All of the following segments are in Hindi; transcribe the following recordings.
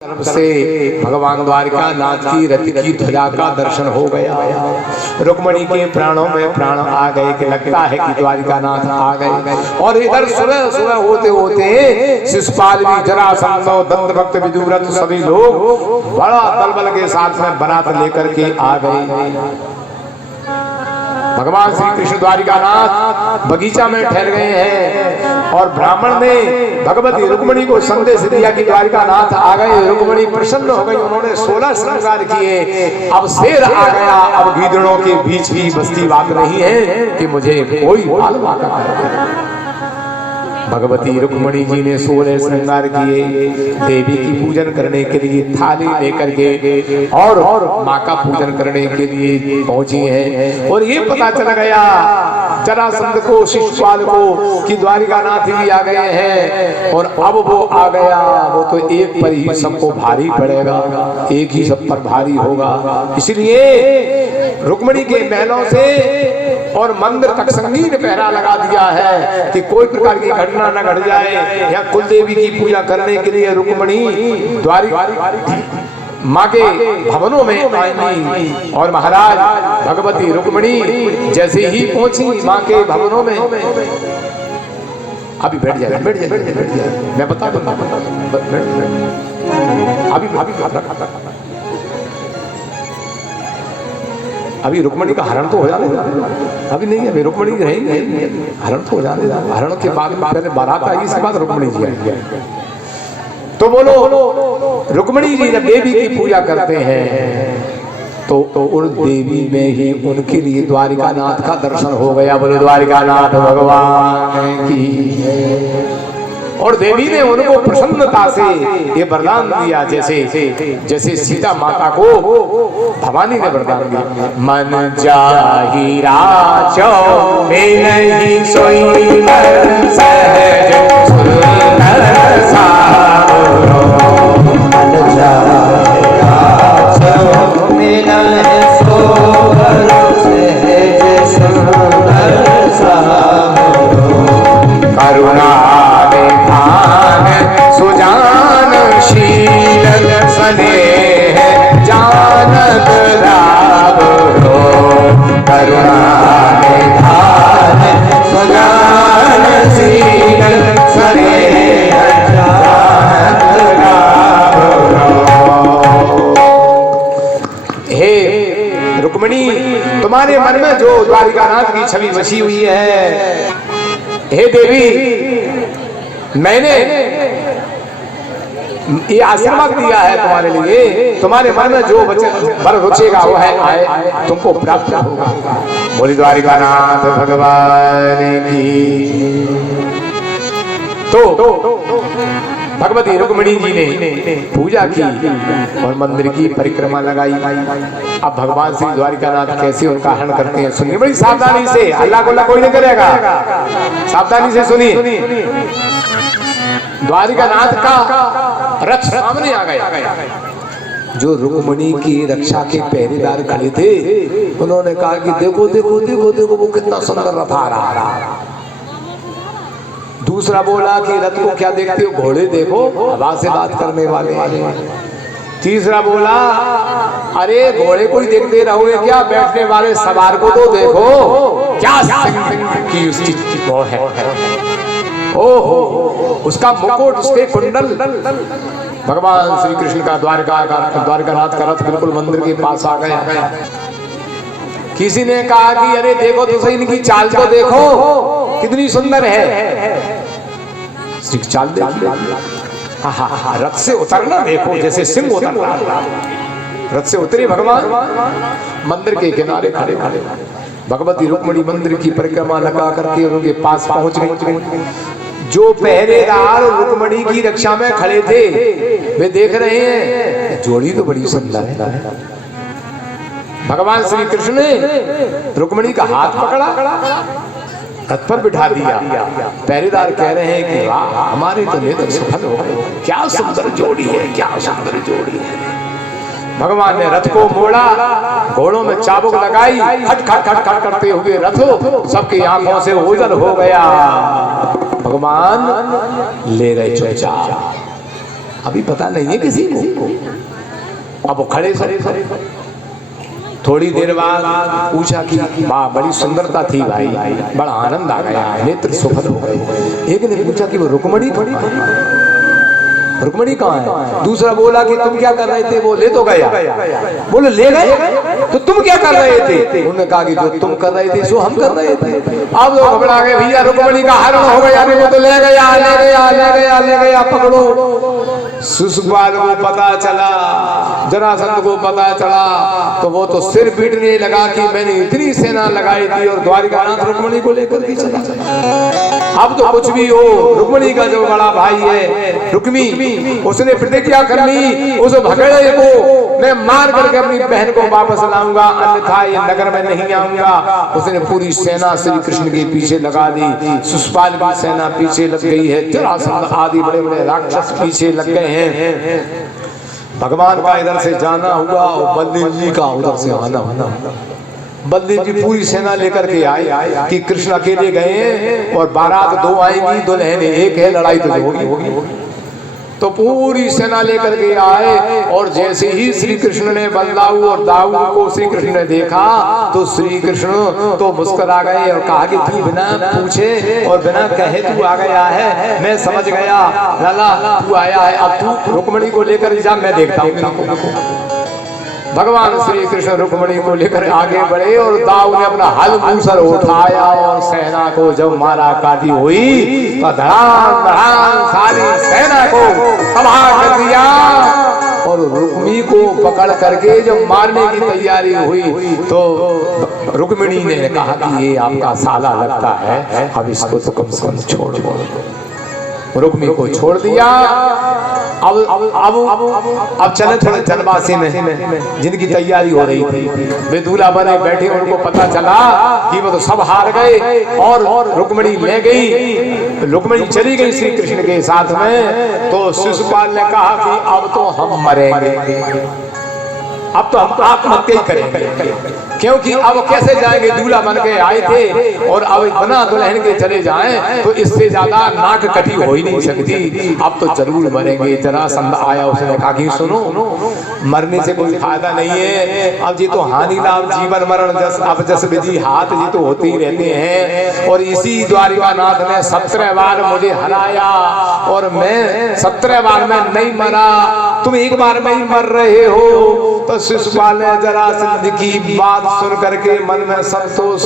तरफ से भगवान द्वारिका नाथ की रथ की ध्वजा का दर्शन हो गया। रुक्मणी के प्राणों में प्राण आ गए कि लगता है कि द्वारिका नाथ आ गए। और इधर सुबह सुबह होते होते शिशुपाल भी, जरासंध, दंतभक्त, विदुरथ सभी लोग बड़ा दलबल के साथ में बारात लेकर के आ गए। भगवान श्री कृष्ण द्वारिका नाथ बगीचा में ठहर गए हैं और ब्राह्मण ने भगवती रुक्मणी को संदेश दिया कि द्वारिका नाथ आ गए। रुक्मणी प्रसन्न हो गई, उन्होंने 16 श्रृंगार किए। अब शेर आ गया, अब गीदड़ों के बीच भी बस्ती बात नहीं है कि मुझे कोई बाल बाका। भगवती रुक्मणी जी ने 16 श्रृंगार किए, देवी की पूजन करने के लिए थाली लेकर के और माँ का पूजन करने के लिए पहुंची हैं। और ये पता चल गया जरासंध को, शिशुपाल को कि द्वारिका नाथ भी आ गए हैं। और अब वो आ गया, वो तो एक पर ही सबको भारी पड़ेगा, एक ही सब पर भारी होगा। इसलिए रुक्मणी के महलों से और मंदिर तक संगीन पहरा लगा दिया है कि कोई प्रकार की घटना न घट जाए। यहाँ कुल देवी की पूजा करने के लिए रुक्मणी द्वारिका माँ के भवनों में आएंगी। और महाराज भगवती रुक्मणी जैसे ही पहुंची माँ के भवनों में, अभी बैठ जाए मैं बता दूंगा, अभी रुक्मणी का हरण तो हो जाने, अभी नहीं है, रुक्मणी रहेंगे, हरण तो हो जाने, हरण के बाद पहले बारात आएगी, इसके बाद रुक्मणी जी आएंगे। तो बोलो रुक्मणी जी जब देवी की पूजा करते हैं तो उन देवी में ही उनके लिए द्वारिका नाथ का दर्शन हो गया। बोलो द्वारिका नाथ भगवान की। और देवी ने उनको प्रसन्नता से ये वरदान दिया, जैसे सीता माता को भवानी ने वरदान दिया, मन जाहि राचो में नहीं सोई सहज सुंदर सारो। मन जाहि राचो में नहीं सोई सहज सुंदर सारो। करुणा सुजान शील स्नेह जानत रावरो। करुणा निधान सुजान शील स्नेह जानत रावरो। हे रुक्मणी, तुम्हारे मन में जो द्वारिका नाथ की छवि बसी हुई है, हे देवी, मैंने ये आशीर्वाद दिया है तुम्हारे लिए, तुम्हारे मन में जो वर रुचेगा वो है आए तुमको प्राप्त होगा। बोली द्वारिका नाथ भगवान की। तो भगवती रुक्मणी जी ने पूजा की और मंदिर की परिक्रमा लगाई। अब भगवान श्री द्वारिका नाथ कैसे उनका हरण करते हैं सुनिए बड़ी सावधानी से, अल्लाह को कोई नहीं करेगा, सावधानी से सुनिए। द्वारिका नाथ का रथ सामने आ गया। जो रुक्मणी की रक्षा के पहरेदार खड़े थे उन्होंने कहा कि देखो देखो देखो देखो वो कितना सुंदर रथ आ रहा। दूसरा बोला कि रथ को क्या देखते हो, घोड़े देखो हवा से बात करने वाले। तीसरा बोला अरे घोड़े को ही देखते रहोगे क्या, बैठने वाले सवार को तो देखो क्या की उसकी वो है। ओहो, उसका मुकुट, उसके कुंडल। भगवान श्री कृष्ण का द्वारिका नाथ का रथ बिल्कुल मंदिर के पास आ गया। किसी ने कहा कि अरे देखो तो सही, इनकी चाल को देखो कितनी सुंदर है। चाल देखिए, रथ से उतरना देखो जैसे सिंह उतरना। रथ से उतरे भगवान, मंदिर के किनारे खड़े खड़े। भगवती रुक्मणी मंदिर की परिक्रमा लगा करके उनके पास पहुंच गई। जो पहरेदार रुक्मणी की रक्षा में खड़े थे वे देख रहे हैं जोड़ी तो बड़ी सुंदर है। भगवान श्री कृष्ण ने रुक्मणी का हाथ पकड़ा, रथ पर बिठा दिया। पहरेदार कह रहे हैं कि वाह, हमारे तो नेत्र सफल हो गए, क्या सुंदर जोड़ी है, क्या सुंदर जोड़ी है। भगवान ने रथ को मोड़ा, घोड़ों में चाबुक लगाई, खट खट खट खट करते हुए रथ सबकी आंखों से ओझल हो गया। भगवान ले गए चुपचाप। अभी पता नहीं है किसी को। अब वो खड़े खड़े थोड़ी देर बाद पूछा कि वाह बड़ी सुंदरता थी भाई, बड़ा आनंद आ गया, नेत्र सुखद हो गए। एक ने पूछा कि वो रुक्मणी रुक्मणी कहाँ है? दूसरा बोला कि तुम क्या कर रहे थे? वो ले तो गया। बोले ले गए तो तुम क्या कर रहे थे? उन्होंने कहा कि जो तुम कर रहे थे सो हम कर रहे थे। अब लोग घबरा गए, भैया रुक्मणी का हरण हो गया, वो तो ले गया ले गया ले गया ले गया, पकड़ो। शिशुपाल को पता चला, जरासंध को पता चला तो वो तो सिर पीटने लगा कि मैंने इतनी सेना लगाई थी और द्वारिकानाथ रुक्मणी को लेकर के चला। अब तो कुछ भी हो, रुक्मणी का जो बड़ा भाई है रुक्मी, उसने प्रतिज्ञा कर ली उस भगड़े को मैं मार करके अपनी बहन को वापस लाऊंगा, अन्यथा ये नगर में नहीं आऊंगा। उसने पूरी सेना श्री कृष्ण के पीछे लगा दी। शिशुपाल की सेना पीछे लग गई है, जरासंध आदि बड़े बड़े राक्षस पीछे लग गए हैं। भगवान का इधर से जाना हुआ और बलदेव जी का उधर से आना हुआ। बलदेव जी पूरी सेना लेकर के आए कि कृष्ण अकेले गए और बारात दो आएंगी, दुल्हन एक है, लड़ाई तो होगी। तो पूरी सेना लेकर के आए और जैसे ही श्री कृष्ण ने बलदाऊ और दाऊ को श्री कृष्ण ने देखा तो श्री कृष्ण तो मुस्कुरा गए और कहा कि तू बिना पूछे और बिना कहे तू आ गया है, मैं समझ गया लाला तू आया है, अब तू रुक्मणी को लेकर जा, मैं देखता हूँ। भगवान श्री कृष्ण रुक्मणी को लेकर आगे बढ़े और दाऊ ने अपना हल मूसर उठाया और सेना को जब मारा काटी हुई तो धड़ाम धड़ाम सारी सेना को तबाह कर दिया। और रुक्मी को पकड़ करके जब मारने की तैयारी हुई तो रुक्मिणी ने कहा कि ये आपका साला लगता है, अब इसको तो कम से कम छोड़ दो। रुक्मी को छोड़ दिया। अब चले थोड़े जनवासी में जिनकी तैयारी हो रही थी, वे दूल्हा बने बैठे, उनको पता चला कि वो तो सब हार गए और रुक्मणी ले गई। रुक्मणी चली गई श्री कृष्ण के साथ में। तो शिशुपाल ने कहा कि अब तो हम मरेंगे, अब तो हम आत्महत्या करेंगे, क्योंकि अब कैसे जाएंगे, दूल्हा बन के आए थे और अब बना दुल्हन के चले जाएं तो इससे ज्यादा नाक कटी हो ही नहीं सकती, अब तो जरूर मरेंगे। जरासंध आया, उसने कहा कि सुनो मरने से कोई फायदा नहीं है, अब जी तो हानि लाभ जीवन मरण जस अब जस विधि हाथ जी तो होते ही रहते हैं। और इसी द्वारिकानाथ ने 17 बार मुझे हराया और मैं 17 बार में नहीं मरा, तुम एक बार में ही मर रहे हो। तो शिशुपाल ने जरासंध की बात सुन करके मन में संतोष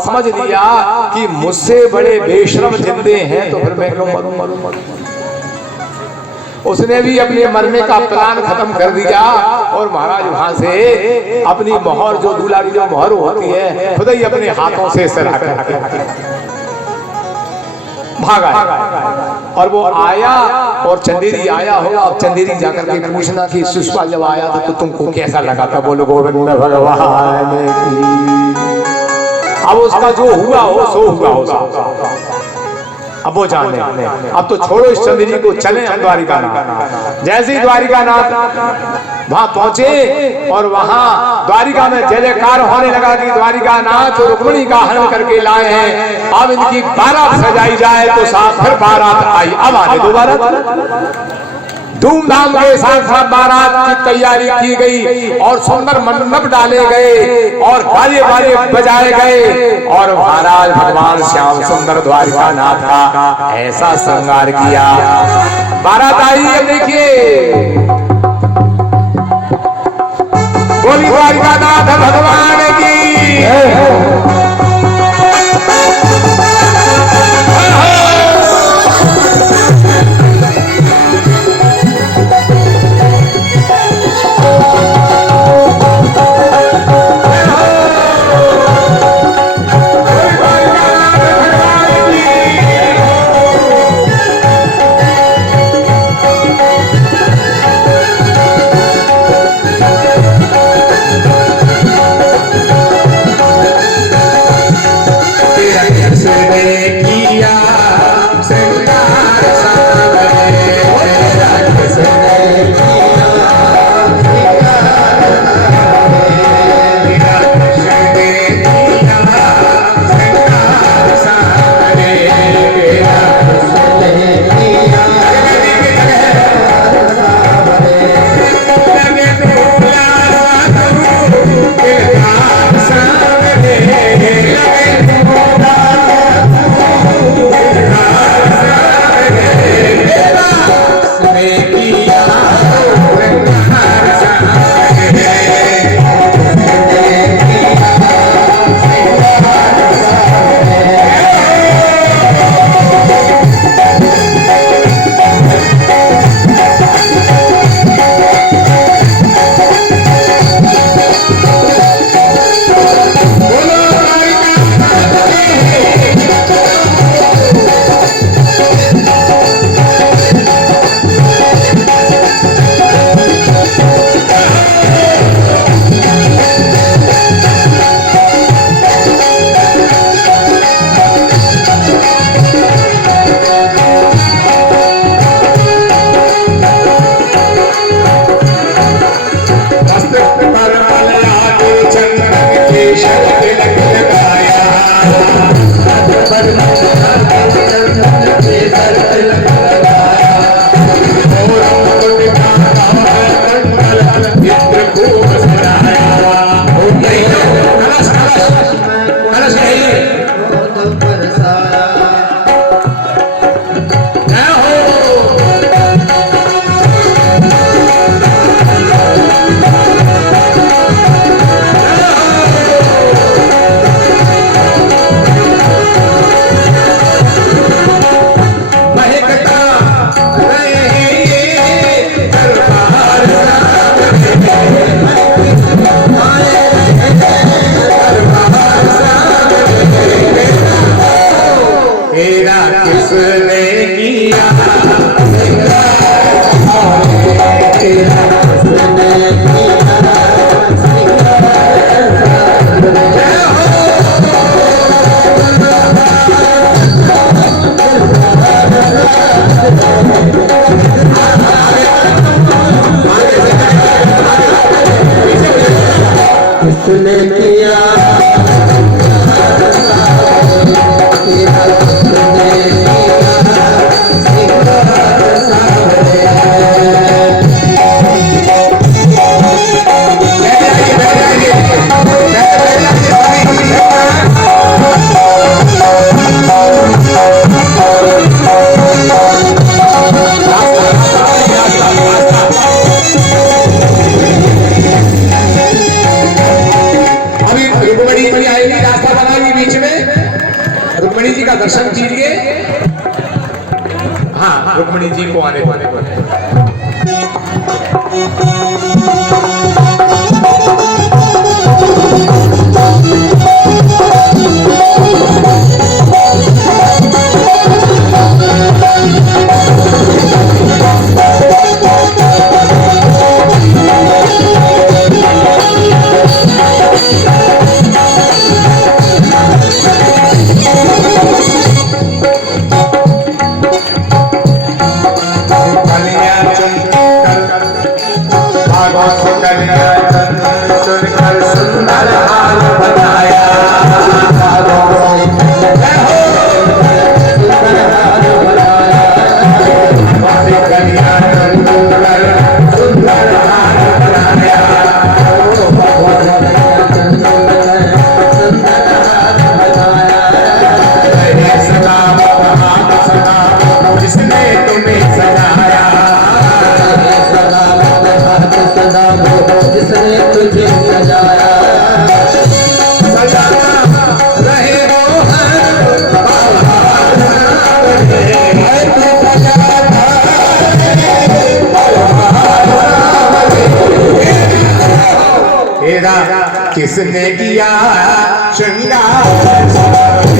समझ लिया कि मुझसे बड़े बेशरम जिंदे हैं तो फिर मैं क्यों मरूं। उसने भी अपने मरने का प्लान खत्म कर दिया और महाराज वहां से अपनी मोहर, जो दूल्हा की जो मोहर होती है, खुद ही अपने हाथों से सरा कर भागा। और वो आया और चंदेरी आया होगा, अब चंदेरी जाकर के पूछना कि शिशुपाल जब आया था तो तुमको कैसा लगा था? बोलो गोविंद भगवान की। अब उसका जो हुआ हो सो हुआ हो, अब वो जाने। अब तो छोड़ो इस चंदेरी को, चले हम द्वारिकानाथ। जैसे ही द्वारिकानाथ वहां पहुंचे और वहां द्वारिका में जय जयकार होने लगा कि द्वारिकानाथ रुक्मणी का हरण करके लाए हैं, अब इनकी बारात सजाई जाए। तो साथ फिर बारात आई। अब आने दो बारात। धूमधाम के साथ बारात की तैयारी की गई और सुंदर मंडप डाले गए और बाजे बाजे बजाए गए और महाराज भगवान श्याम सुंदर द्वारिकानाथ का ऐसा श्रृंगार किया। बारात आई है, देखिए बोली द्वारिकानाथ भगवान की। सुनकर सुंदर हाल बताया किसने किया श्रृंगार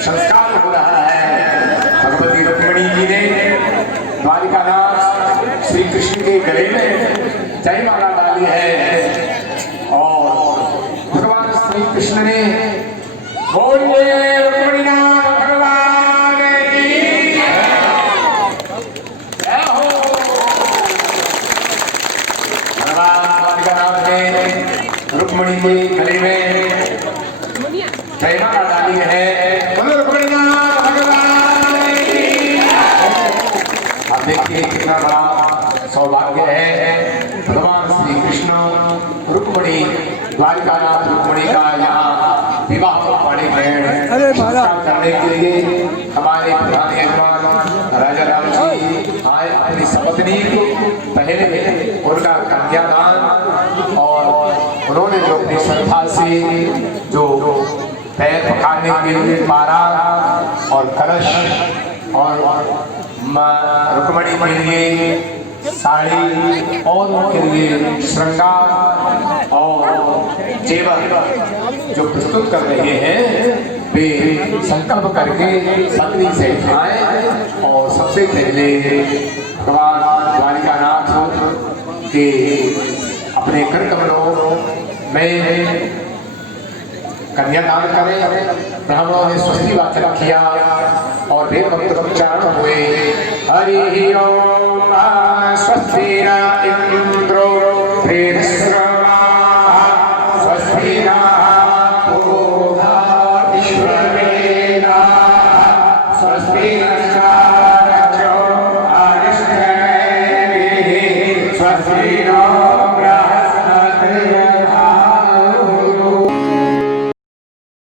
संस्कार हो रहा है। भगवती रुक्मिणी जी ने द्वारिकानाथ श्री कृष्ण के गले में जयमाला डाली है और भगवान श्री कृष्ण ने बोलिए रुक्मिणीनाथ भगवान की जय हो। भगवान द्वारिकानाथ ने रुक्मिणी के गले में जयमाला डाली है। आप देखिए कितना बड़ा सौभाग्य है। भगवान श्री कृष्ण रुक्मिणी द्वारिकानाथ रुक्मिणी का यहाँ विवाह पाने में संस्कार करने के लिए हमारे प्रधान यजमान राजा राम जी आए अपनी सपत्नी को पहले उनका कन्यादान और उन्होंने जो अपनी श्रद्धा से जो पैर पखारने के लिए पारा और कलश और रुक्मिणी के लिए साड़ी और उनके लिए श्रृंगार और जेवर जो प्रस्तुत कर रहे हैं वे संकल्प करके पत्नी से आए और सबसे पहले भगवान द्वारिकानाथ के अपने कर कमलों में कन्यादान करें। ब्राह्मणों ने स्वस्ति वाचन किया और वेद मंत्र उच्चारण हुए। हरि ओम स्वस्ति न इंद्रो बृहस्पतिर्वा स्वस्ति न पूर्वा विश्ववेदा स्वस्ति नक्षत्रो अरिष्टनेमिः स्वस्ति नो